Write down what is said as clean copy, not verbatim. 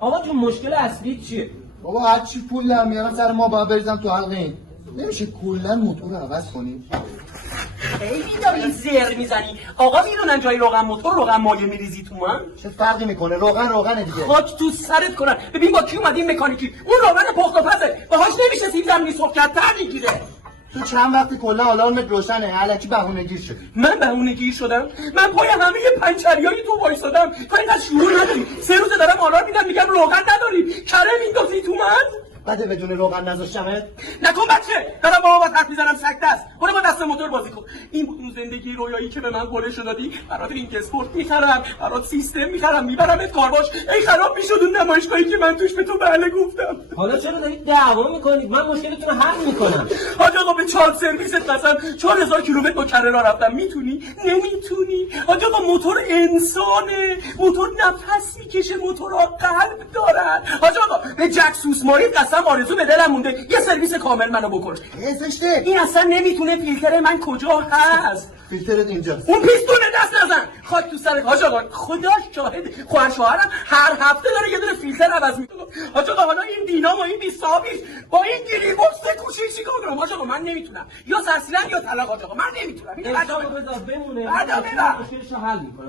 آقا جون مشکل اصلی چیه؟ بابا هر چی پول در میارم سر ما باید بریزم تو حلقه این. نمیشه کلا موتور رو عوض کنیم؟ خیلی داری زر میزنی. آقا میدونن جای روغن موتور روغن مایع میریزی تو من؟ چه فرقی میکنه؟ روغن دیگه. خاک تو سرت کنن. ببین با کی اومدیم مکانیکی؟ اون روغن پخت و پزه. باهاش نمیشه سیب زمینی سرخ کرد تر میگیره. تو چند وقتی کلا آلارمت روشنه، الکی بهونه‌گیر شدی. من بهونه‌گیر شدم؟ من پای همه پنچریای تو وایسادم. تو اینقدر شعور نداری. 3 روزه دارم آلارم میدم میگم روغن نداری. کره میندازی تو من؟ بعد بدون روغن نذاشتمت؟ نکن بچه، دارم با حرف میزنم سگ دست. برو با دست موتور بازی کن. این بود اون زندگی رویایی که به من قولش دادی. برات رینگ اسپورت میخرم، برات سیستم میخرم، میبرمت کارواش. ای خراب میشد اون نمایشگاهی که من توش به تو بله گفتم. حالا چرا دارید دعوا میکنید؟ من مشکلتون رو حل میکنم. حاج آقا به 4 سرویست قسم 4000 کیلومتر با کره راه رفتم. میتونی؟ نمیتونی. حاج آقا موتور انسانه، موتور نفس میکشه، موتورها قلب دارن. حاج آقا به جک سوسماری قسم آرزو به دلم مونده یه سرویس کامل منو بکن. زشته. این اصلا نمیتونه. فیلتر من کجا هست؟ فیلترت اینجاست. اون پیستونه دست نزن. خاک تو سرت حاج آقا. خدا شاهد خواهر شوهرم هر هفته داره یه دونه فیلتر عوض میکنه. حاج آقا حالا این دینامو این 20 صاحبیش با این گیری بوکس کوچیک چیکار کنم؟ حاج آقا من نمیتونم. یا سرسیلن یا طلاق. حاج آقا من نمیتونم. این بذار بمونه. بعدا برم. مشکلش رو حل میکنم.